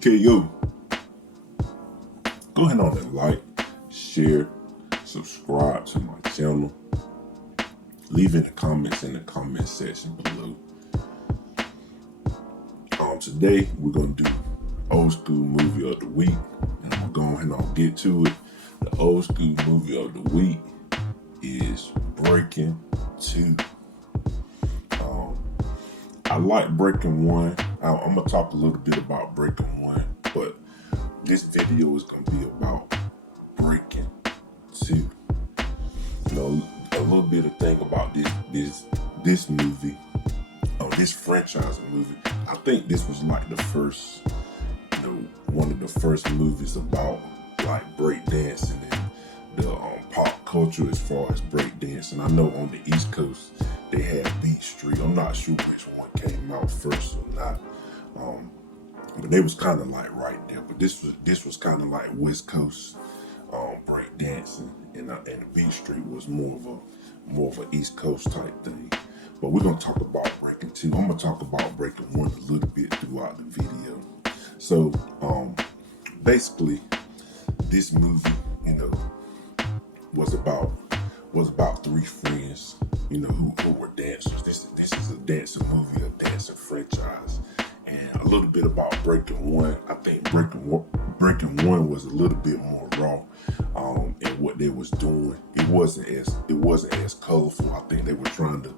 TKO. Go ahead on and like, share, subscribe to my channel. Leave in the comments in the comment section below. Today we're gonna do old school movie of the week, and I'm gonna go ahead and get to it. The old school movie of the week is Breakin 2. I like Breakin 1. I'm gonna talk a little bit about Breakin 1, but this video is gonna be about Breakin 2. You know, a little bit of thing about this movie, this franchise movie. I think this was like the first, one of the first movies about like breakdancing and the pop culture as far as breakdancing. I know on the East Coast they had Beat Street. I'm not sure which one came out first or not, but they was kind of like right there. But this was kind of like West Coast breakdancing, and the Beat Street was more of a East Coast type thing. But we're gonna talk about Breakin 2. I'm gonna talk about Breakin 1 a little bit throughout the video. So basically, this movie, was about three friends, who were dancers. This is a dancing movie, a dancing franchise. And a little bit about Breakin 1. I think Breakin 1 was a little bit more raw in what they was doing. It wasn't as colorful. I think they were trying to,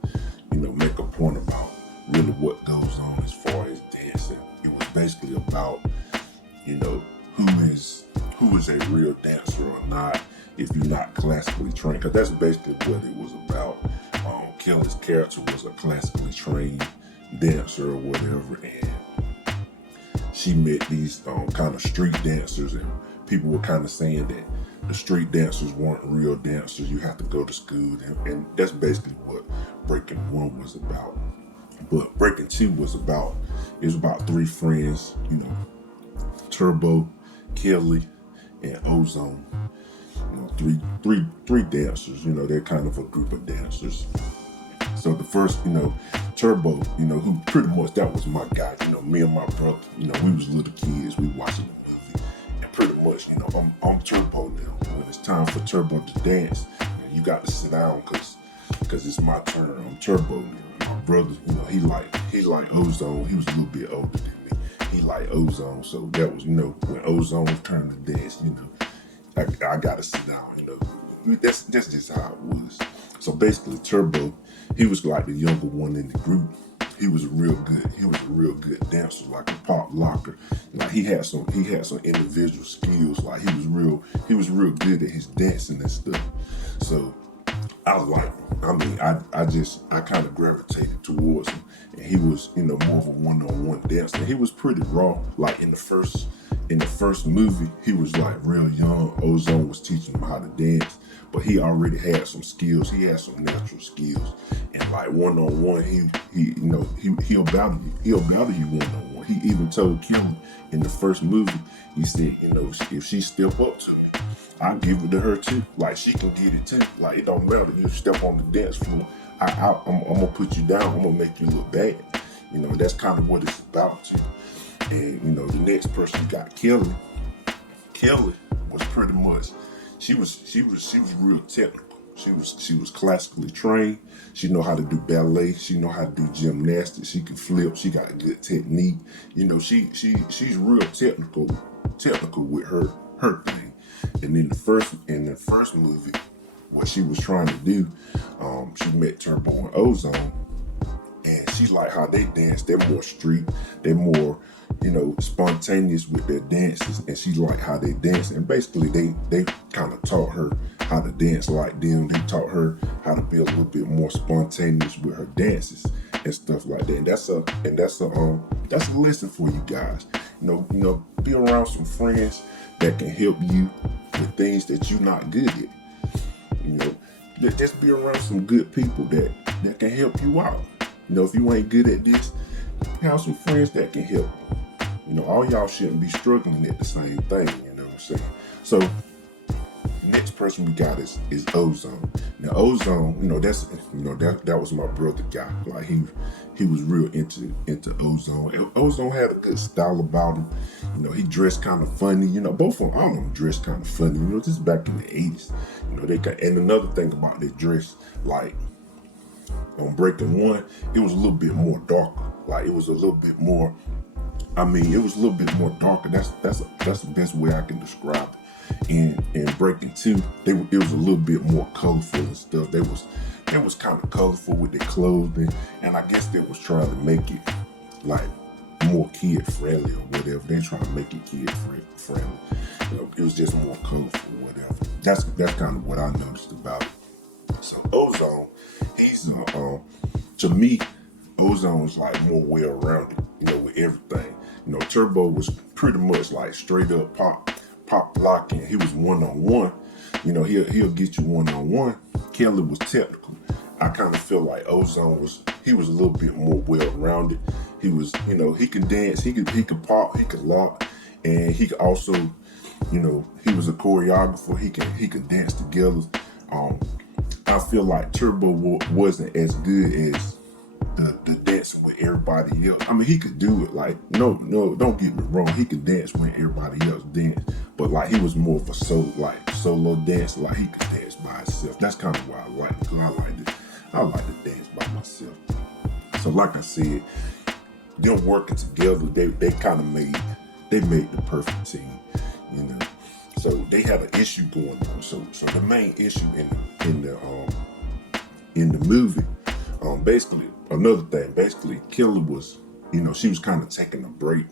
make a point about really what goes on as far as dancing. It was basically about, who is a real dancer or not if you're not classically trained. Because that's basically what it was about. Kelly's character was a classically trained dancer or whatever, and she met these kind of street dancers, and people were kind of saying that the street dancers weren't real dancers. You have to go to school, and that's basically what Breakin 1 was about. But Breakin 2 was about three friends, Turbo, Kelly, and Ozone. Three dancers. They're kind of a group of dancers. So the first, Turbo, who pretty much, that was my guy. Me and my brother, we was little kids. We watching the movie, and pretty much, I'm Turbo now. When it's time for Turbo to dance, you got to sit down because it's my turn. I'm Turbo now. My brother, he like Ozone. He was a little bit older than me. He like Ozone, so that was, when Ozone was turning to dance, I gotta sit down. That's just how it was. So basically, Turbo, he was like the younger one in the group. He was real good dancer, like a pop locker. Like he had some individual skills. Like he was real good at his dancing and stuff. So I liked him. I mean, I kind of gravitated towards him, and he was, more of a one-on-one dancer. He was pretty raw. Like in the first movie, he was like real young. Ozone was teaching him how to dance, but he already had some skills. He had some natural skills, and like one-on-one, he'll battle you one-on-one. He even told Kelly in the first movie, he said, if she step up to me, I give it to her too. Like she can get it too. Like it don't matter. You step on the dance floor, I'm gonna put you down. I'm gonna make you look bad. That's kind of what it's about. And the next person you got Kelly. Kelly was pretty much, she was real technical. She was classically trained. She know how to do ballet. She know how to do gymnastics. She can flip. She got a good technique. She's real technical with her thing. And in the first movie, what she was trying to do, she met Turbo and Ozone, and she like how they dance. They're more street. They're more, spontaneous with their dances, and she like how they dance. And basically, they kind of taught her how to dance like them. They taught her how to be a little bit more spontaneous with her dances and stuff like that. And that's a lesson for you guys. Be around some friends that can help you with things that you're not good at. Just be around some good people that can help you out. If you ain't good at this, have some friends that can help you. All y'all shouldn't be struggling at the same thing, you know what I'm saying? So Next person we got is Ozone. Now Ozone, that was my brother guy. Like he was real into Ozone. Ozone had a good style about him. He dressed kind of funny. Both of them, all of them dressed kind of funny. This is back in the 80s. And another thing about their dress, like on Breakin' 1, it was a little bit more darker. Like it was a little bit more. It was a little bit more darker. That's the best way I can describe it. In Breakin' 2, it was a little bit more colorful and stuff. They was kind of colorful with their clothing, and I guess they was trying to make it like more kid friendly or whatever. They trying to make it kid friendly. It was just more colorful or whatever. That's kind of what I noticed about it. So Ozone, he's to me, Ozone is like more well-rounded, with everything. Turbo was pretty much like straight up pop blocking. He was one-on-one. He'll get you one-on-one. Kelly was technical. I kind of feel like Ozone was a little bit more well-rounded. He was, he could dance, he could pop, he could lock, and he could also, he was a choreographer. He could dance together. I feel like Turbo wasn't as good as the dancing with everybody else. He could do it. Like, no, don't get me wrong. He could dance when everybody else danced, but like he was more of a solo dancer. Like he could dance by himself. That's kind of why I like it. I like to dance by myself. So like I said, them working together, they kind of made the perfect team. So they had an issue going on. So the main issue in the movie, basically Kelly was, she was kind of taking a break.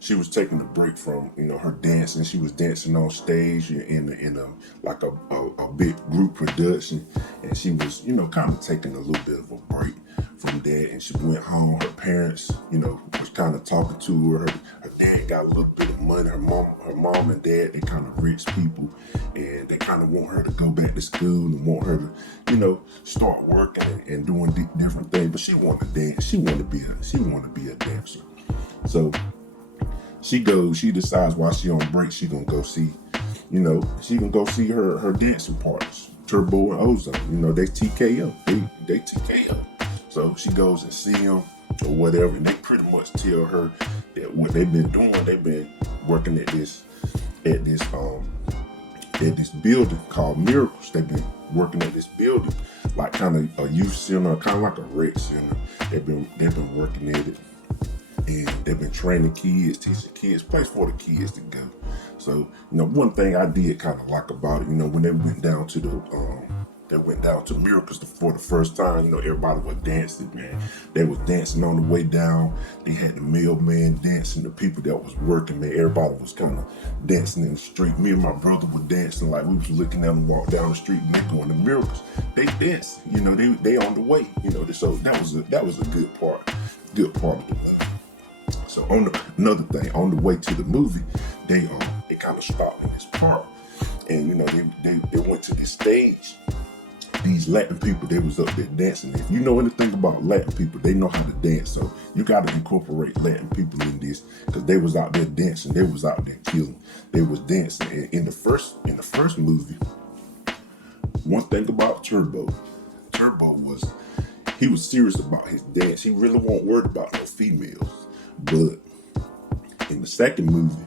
She was taking a break from, her dancing. She was dancing on stage in a big group production, and she was, kind of taking a little bit of a break from that. And she went home. Her parents, was kind of talking to her. Her dad got a little bit of money. Her mom and dad, they kind of rich people, and they kind of want her to go back to school and want her to, start working and doing different things. But she wanted to dance. She wanted to be a dancer. So she decides while she on break, she gonna go see, her dancing partners, Turbo and Ozone. They TKO. They TKO. So she goes and see them or whatever, and they pretty much tell her that what they've been doing, they've been working at this building called Miracles. They've been working at this building, like kind of a youth center, kind of like a rec center. They've been working at it, and they've been training kids, teaching kids, place for the kids to go. So, one thing I did kind of like about it, when they went down to Miracles for the first time, everybody was dancing, man. They was dancing on the way down. They had the mailman dancing, the people that was working, man. Everybody was kind of dancing in the street. Me and my brother were dancing, like we was looking at them walk down the street, and they going to Miracles. They dancing, they on the way, so that was a good part of the movie. So another thing, on the way to the movie, they kind of stopped in this park, and they went to this stage. These Latin people, they was up there dancing. If you know anything about Latin people, they know how to dance. So you got to incorporate Latin people in this, because they was out there dancing. They was out there killing. They was dancing. And in the first movie, one thing about Turbo was he was serious about his dance. He really wasn't worried about no females. But in the second movie,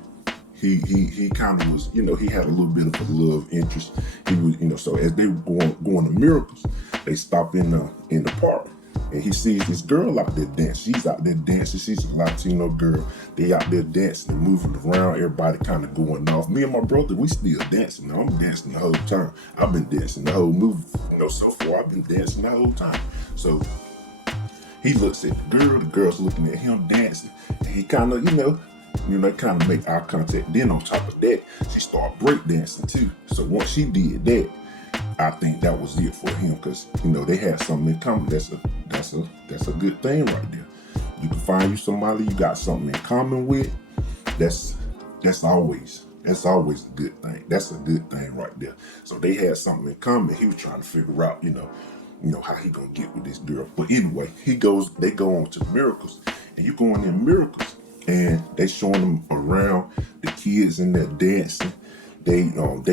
he kind of was, he had a little bit of a love interest. He was, so as they were going to Miracles, they stop in the park, and he sees this girl out there dancing. She's out there dancing. She's a Latino girl. They out there dancing and moving around. Everybody kind of going off. Me and my brother, we still dancing. I'm dancing the whole time. I've been dancing the whole movie. So far I've been dancing the whole time. So he looks at the girl. The girl's looking at him dancing, and he kind of, they kind of make eye contact. Then on top of that, she started breakdancing too. So once she did that, I think that was it for him, because they had something in common. That's a good thing right there. You can find you somebody you got something in common with. That's always a good thing. That's a good thing right there. So they had something in common. He was trying to figure out, how he gonna get with this girl. But anyway, they go on to Miracles, and you going in Miracles, and they showing them around, the kids in there dancing. they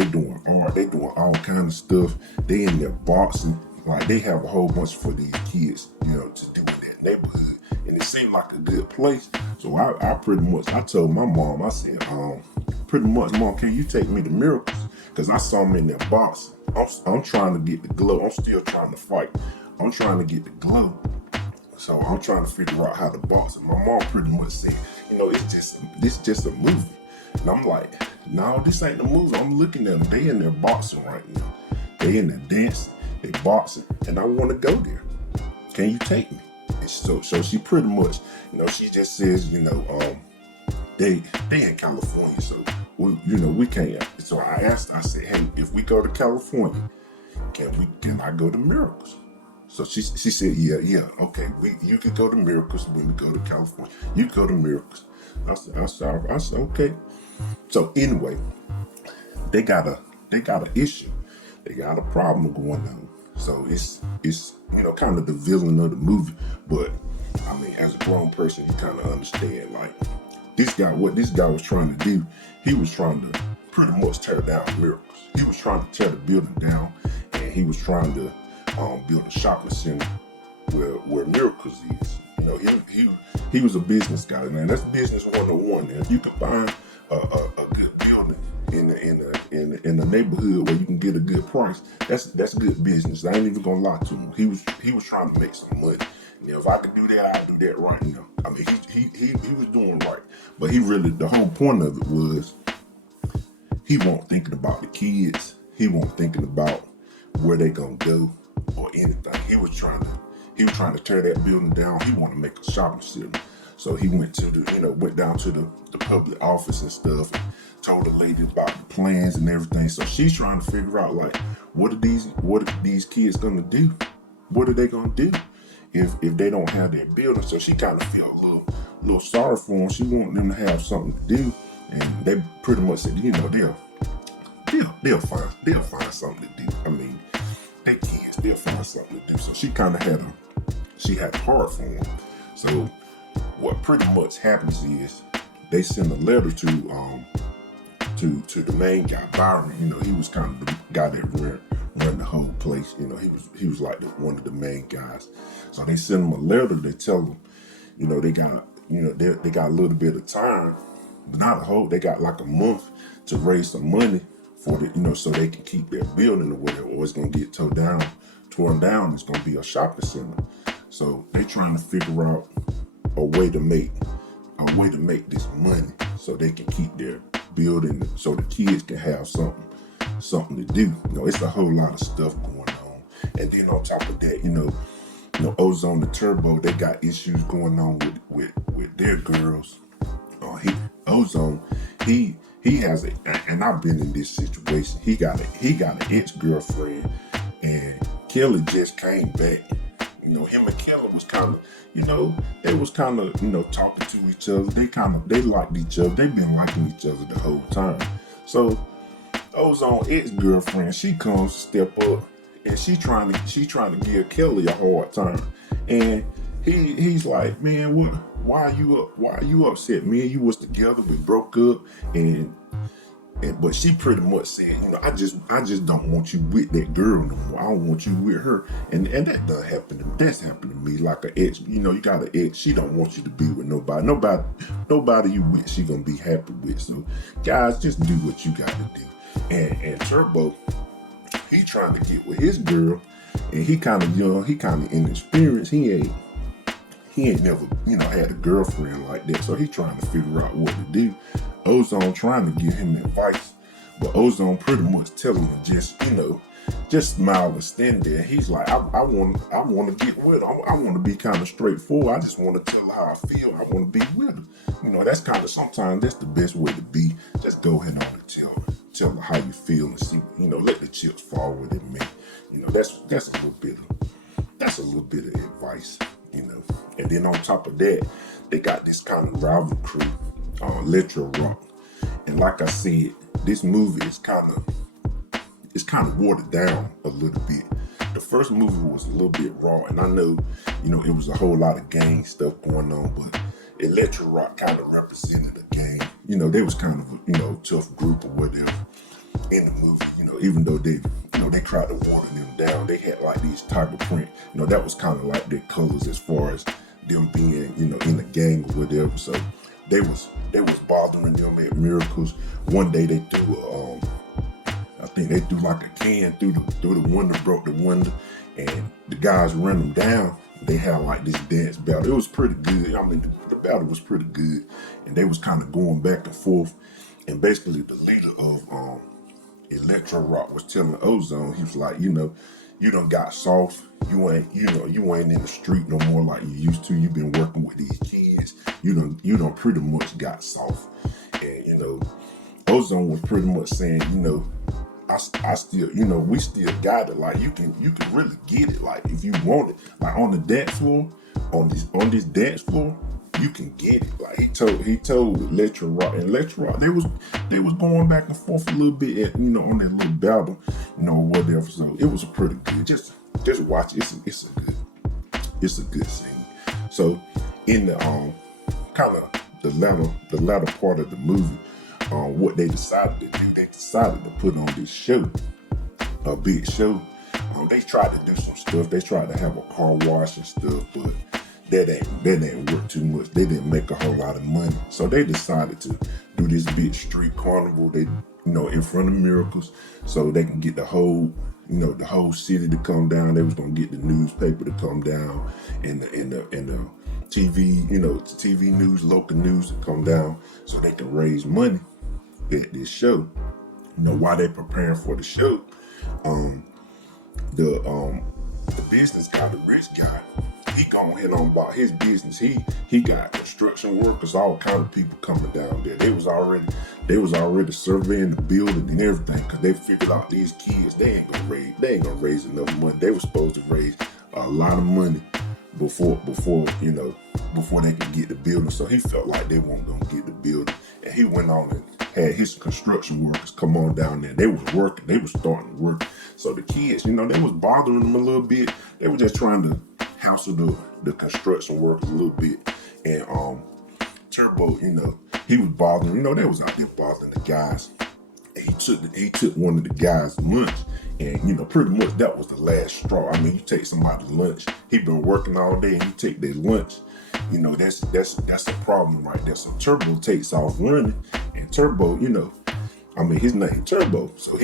doing art, they doing all kind of stuff. They in there boxing. Like they have a whole bunch for these kids, to do in that neighborhood. And it seemed like a good place. So I pretty much, I told my mom, I said, pretty much, Mom, can you take me to Miracles? Because I saw them in there boxing. I'm trying to get the glow. I'm still trying to fight. I'm trying to get the glow. So I'm trying to figure out how to box. And my mom pretty much said, this just a movie. And I'm like, no, this ain't a movie. I'm looking at them. They in there boxing right now. They in there dancing. They boxing. And I want to go there. Can you take me? And so she pretty much, she just says, they in California. So, we can't. So I said, hey, if we go to California, can I go to Miracles? So she said, yeah, okay. You can go to Miracles when we go to California. You can go to Miracles. I said, okay. So anyway, they got an issue. They got a problem going on. So it's kind of the villain of the movie. But I mean, as a grown person, you kind of understand, like, what this guy was trying to do, he was trying to pretty much tear down Miracles. He was trying to tear the building down, and he was trying to build a shopping center where Miracles is. He was a business guy, man. That's business 101. And if you can find a good building in the neighborhood where you can get a good price, that's good business. I ain't even gonna lie to him. He was trying to make some money. If I could do that, I'd do that right now. I mean, he was doing right, but the whole point of it was he wasn't thinking about the kids. He wasn't thinking about where they gonna go or anything. He was trying to tear that building down. He wanted to make a shopping center. So he went down to the public office and stuff, and told the lady about the plans and everything. So she's trying to figure out, like, what are these kids gonna do? What are they gonna do if they don't have their building? So she kind of felt a little sorry for them. She wanted them to have something to do, and they pretty much said, they'll find something to do. I mean, they kids, they'll find something to do. So she kind of had heart for them. So what pretty much happens is they send a letter to the main guy, Byron. He was kind of the guy that ran the whole place. He was like one of the main guys. So they send him a letter. They tell him, they got a little bit of time, not a whole. They got like a month to raise some money for so they can keep their building or whatever, or it's gonna get torn down. It's gonna be a shopping center. So they trying to figure out a way to make this money so they can keep their building, so the kids can have something to do. It's a whole lot of stuff going on. And then on top of that, Ozone and Turbo, they got issues going on with their girls. Ozone, he has and I've been in this situation. He got an ex-girlfriend, and Kelly just came back. Him and Kelly was kind of, they was kind of, talking to each other. They liked each other. They've been liking each other the whole time. So Ozone ex-girlfriend, she comes to step up, and she trying to give Kelly a hard time. And he's like, man, what? Why are you upset? Me and you was together. We broke up, but she pretty much said, I just don't want you with that girl no more. I don't want you with her. And that does happen. That's happened to me. Like an ex, you got an ex. She don't want you to be with nobody. Nobody you with, she gonna be happy with. So guys, just do what you gotta do. And Turbo, he trying to get with his girl, and he kind of young. He kind of inexperienced. He ain't never, had a girlfriend like that. So he trying to figure out what to do. Ozone trying to give him advice, but Ozone pretty much telling him just smile and stand there. He's like, I want to get with her. I want to be kind of straightforward. I just want to tell her how I feel. I want to be with her. That's kind of, sometimes that's the best way to be. Just go ahead on and tell her how you feel and see, let the chips fall where they may. That's a little bit of advice, And then on top of that, they got this kind of rival crew, Electro Rock. And like I said, this movie is kind of watered down a little bit. The first movie was a little bit raw, and I know, it was a whole lot of gang stuff going on, but Electro Rock kind of represented a gang. They was kind of a, tough group or whatever. in the movie, even though they tried to water them down, they had like these tiger print, that was kind of like their colors as far as them being, in a gang or whatever. So they was bothering them at Miracles. One day they threw I think they threw like a can through the window, broke the window, and the guys ran them down. They had like this dance battle. It was pretty good. I mean, the battle was pretty good, and they was kind of going back and forth. And basically, the leader of Electro Rock was telling Ozone, he was like, you done got soft. You ain't in the street no more like you used to. You've been working with these kids. You done pretty much got soft. And Ozone was pretty much saying, I still, we still got it. Like you can really get it. Like if you want it, like on the dance floor, on this dance floor, you can get it. Like he told Electro Rock, and Electro Rock, they was going back and forth a little bit at, on that little battle, whatever. So it was a pretty good. Just watch it. It's a good scene. So in the kind of the latter part of the movie, what they decided to do, they decided to put on this show, a big show. They tried to do some stuff. They tried to have a car wash and stuff, but that ain't work too much. They didn't make a whole lot of money, so they decided to do this big street carnival. They, in front of Miracles, so they can get the whole city to come down. They was gonna get the newspaper to come down, and the TV, TV news, local news to come down, so they can raise money at this show. While they're preparing for the show, the business guy, the rich guy, he going ahead on about his business. He got construction workers, all kind of people coming down there. They was already surveying the building and everything, because they figured out these kids, they ain't gonna raise enough money. They were supposed to raise a lot of money before they could get the building. So he felt like they weren't gonna get the building, and he went on and had his construction workers come on down there. They was working. They was starting to work. So the kids, they was bothering them a little bit. They were just trying to hassle the construction workers a little bit. And Turbo, he was bothering. They was out there bothering the guys. And he took one of the guys' lunch, and pretty much that was the last straw. I mean, you take somebody's lunch. He been working all day, and you take their lunch. That's a problem right there. So Turbo takes off running, and Turbo, his name Turbo. So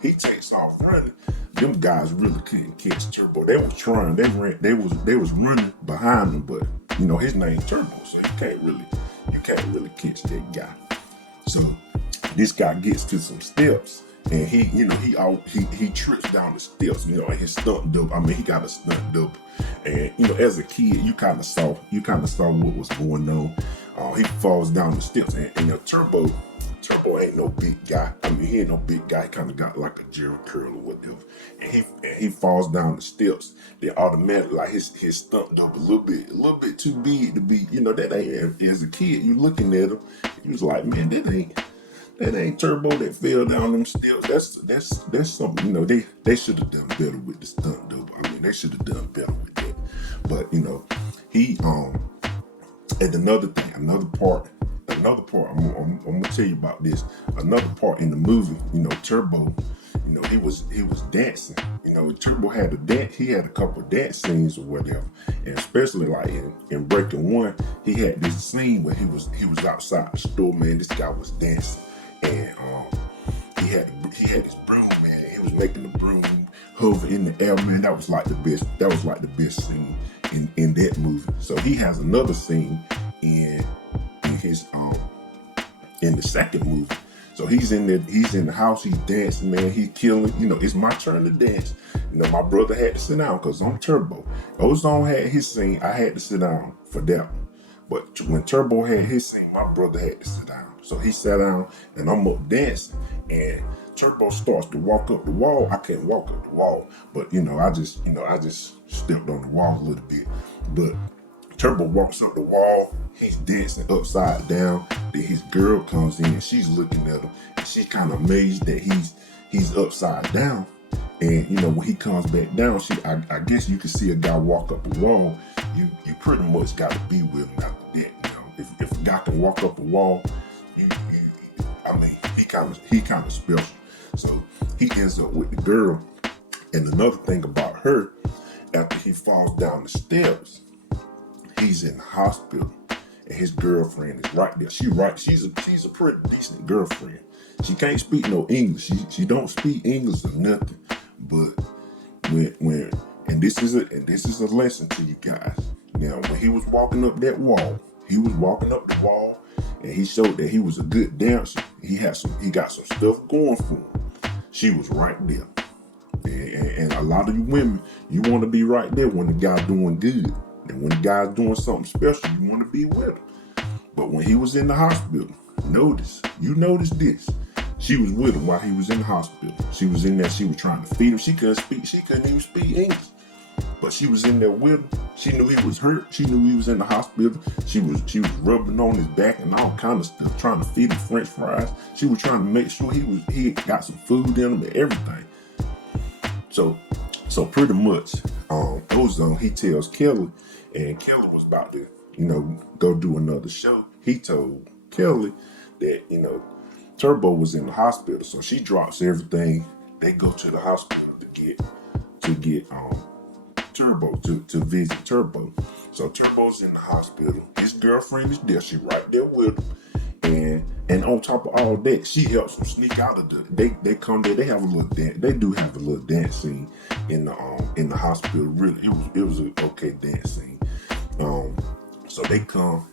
he takes off running. Them guys really couldn't catch Turbo. They was trying. They was running behind him, but his name Turbo. So you can't really catch that guy. So this guy gets to some steps, and he trips down the steps, and his stunt double. I mean, he got a stunt double, and as a kid, you kind of saw what was going on. He falls down the steps, and Turbo ain't no big guy. I mean, he ain't no big guy. He kind of got like a Jerry curl or whatever, and he falls down the steps. Then automatically, like his stunt double a little bit too big to be. That ain't, as a kid, you looking at him, you was like, man, that ain't Turbo that fell down them steps. That's something, they should have done better with the stunt double. I mean, they should have done better with that. But he and another part, I'm gonna tell you about this. Another part in the movie, Turbo, he was dancing. Turbo had he had a couple of dance scenes or whatever, and especially like in Breakin 1, he had this scene where he was outside the store, man. This guy was dancing, and he had his broom, man. He was making the broom hover in the air, man. That was like the best scene in that movie. So he has another scene in his in the second movie. So he's in the house, he's dancing, man. He's killing. It's my turn to dance. My brother had to sit down because I'm Turbo. Ozone had his scene. I had to sit down for that one. But when Turbo had his scene, my brother had to sit down. So he sat down, and I'm up dancing, and Turbo starts to walk up the wall. I can't walk up the wall, but I just stepped on the wall a little bit. But Turbo walks up the wall. He's dancing upside down. Then his girl comes in. She's looking at him, and she's kind of amazed that he's upside down. And when he comes back down, I guess you can see a guy walk up a wall. You pretty much got to be with him after that. If a guy can walk up a wall, he kind of special. So he ends up with the girl. And another thing about her, after he falls down the steps, he's in the hospital, and his girlfriend is right there. She's a pretty decent girlfriend. She can't speak no English. She don't speak English or nothing. But when and this is a lesson to you guys. Now, when he was walking up that wall, he was walking up the wall, and he showed that he was a good dancer. He got some stuff going for him. She was right there. And a lot of you women, you want to be right there when the guy's doing good. And when the guy's doing something special, you want to be with him. But when he was in the hospital, notice this. She was with him while he was in the hospital. She was in there, she was trying to feed him. She couldn't even speak English. But she was in there with him. She knew he was hurt. She knew he was in the hospital. She was rubbing on his back and all kind of stuff, trying to feed him French fries. She was trying to make sure he got some food in him and everything. So pretty much, he tells Kelly, and Kelly was about to, go do another show. He told Kelly that, Turbo was in the hospital, so she drops everything. They go to the hospital to get Turbo to visit Turbo. So Turbo's in the hospital. His girlfriend is there. She right there with him. And on top of all that, she helps him sneak out of they come there. They have a little dance. They do have a little dance scene in the hospital. Really, it was an okay dance scene. So they come.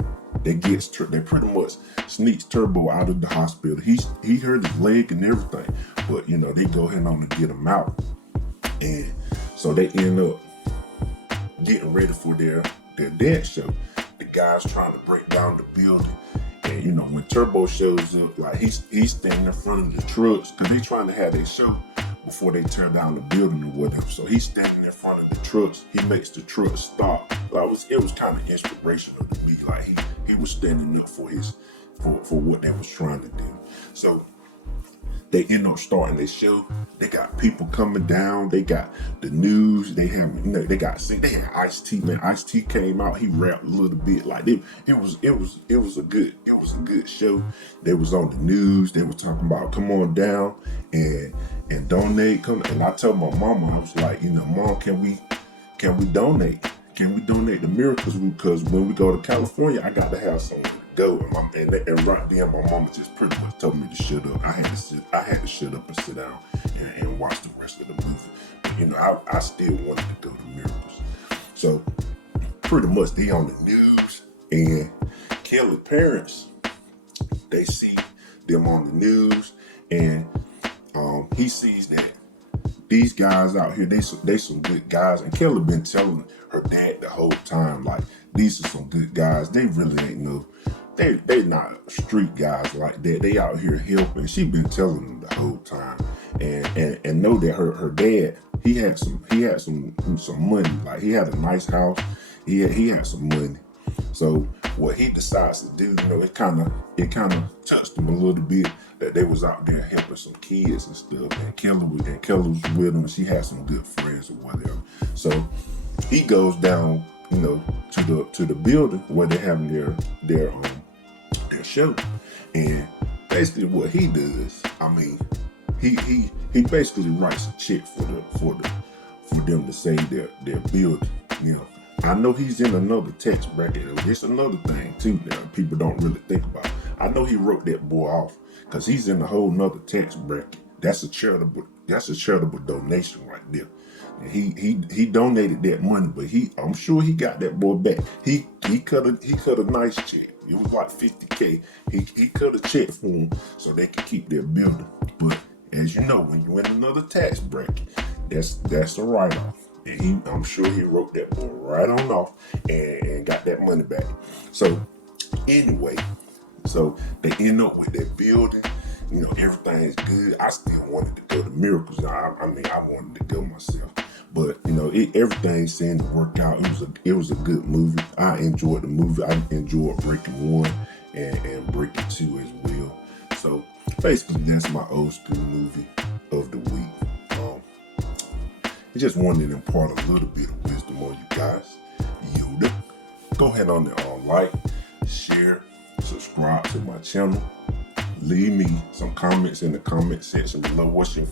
They pretty much sneaks Turbo out of the hospital. He hurt his leg and everything, but they go ahead on to get him out. And so they end up getting ready for their dance show. The guy's trying to break down the building. And when Turbo shows up, like he's standing in front of the trucks, because they trying to have their show before they tear down the building or whatever. So he's standing in front of the trucks. He makes the trucks stop. It was kind of inspirational to me. Like he was standing up for what they was trying to do. So they end up starting their show. They got people coming down. They got the news. They had Ice-T, man. Ice-T came out. He rapped a little bit. Like it was a good show. They was on the news. They were talking about come on down and donate. And I told my mama, I was like, Mom, can we donate? Can we donate the miracles? Because when we go to California, I got to have somewhere to go. And right then, my mama just pretty much told me to shut up. I had to shut up and sit down and watch the rest of the movie. But, I still wanted to go to Miracles. So pretty much they on the news, and Kelly's parents, they see them on the news, and he sees that these guys out here, they some good guys. And Kelly been telling her dad the whole time, like, these are some good guys. They really ain't they not street guys like that. They out here helping. She been telling them the whole time. And know that her dad, he had some money. Like, he had a nice house. He had some money. So what he decides to do, it kind of touched him a little bit that they was out there helping some kids and stuff. And Kelly was with them. She had some good friends or whatever. So he goes down, to the building where they're having their show. And basically what he does, he basically writes a check for them to save their building. I know he's in another tax bracket. It's another thing too that people don't really think about. I know he wrote that boy off because he's in a whole nother tax bracket. That's a charitable donation right there. And he donated that money, but I'm sure he got that boy back. He cut a nice check. It was like $50K. He cut a check for him so they could keep their building. But as you know, when you're in another tax bracket, that's a write-off. And I'm sure he wrote that boy right on off and got that money back. So anyway, so they end up with that building. Everything is good. I still wanted to go to Miracles. I wanted to go myself. But everything seemed to work out. It was a good movie. I enjoyed the movie. I enjoyed Breakin 1 and Breakin 2 as well. So basically, that's my old school movie of the week. I just wanted to impart a little bit of wisdom on you guys. Go ahead on and like, share, subscribe to my channel. Leave me some comments in the comment section below. What's your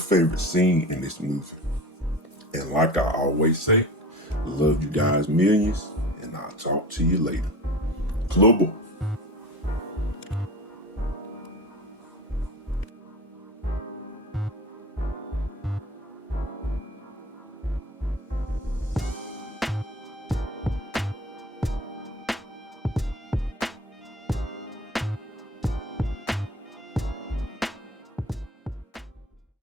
favorite scene in this movie? And like I always say, love you guys millions, and I'll talk to you later. Global.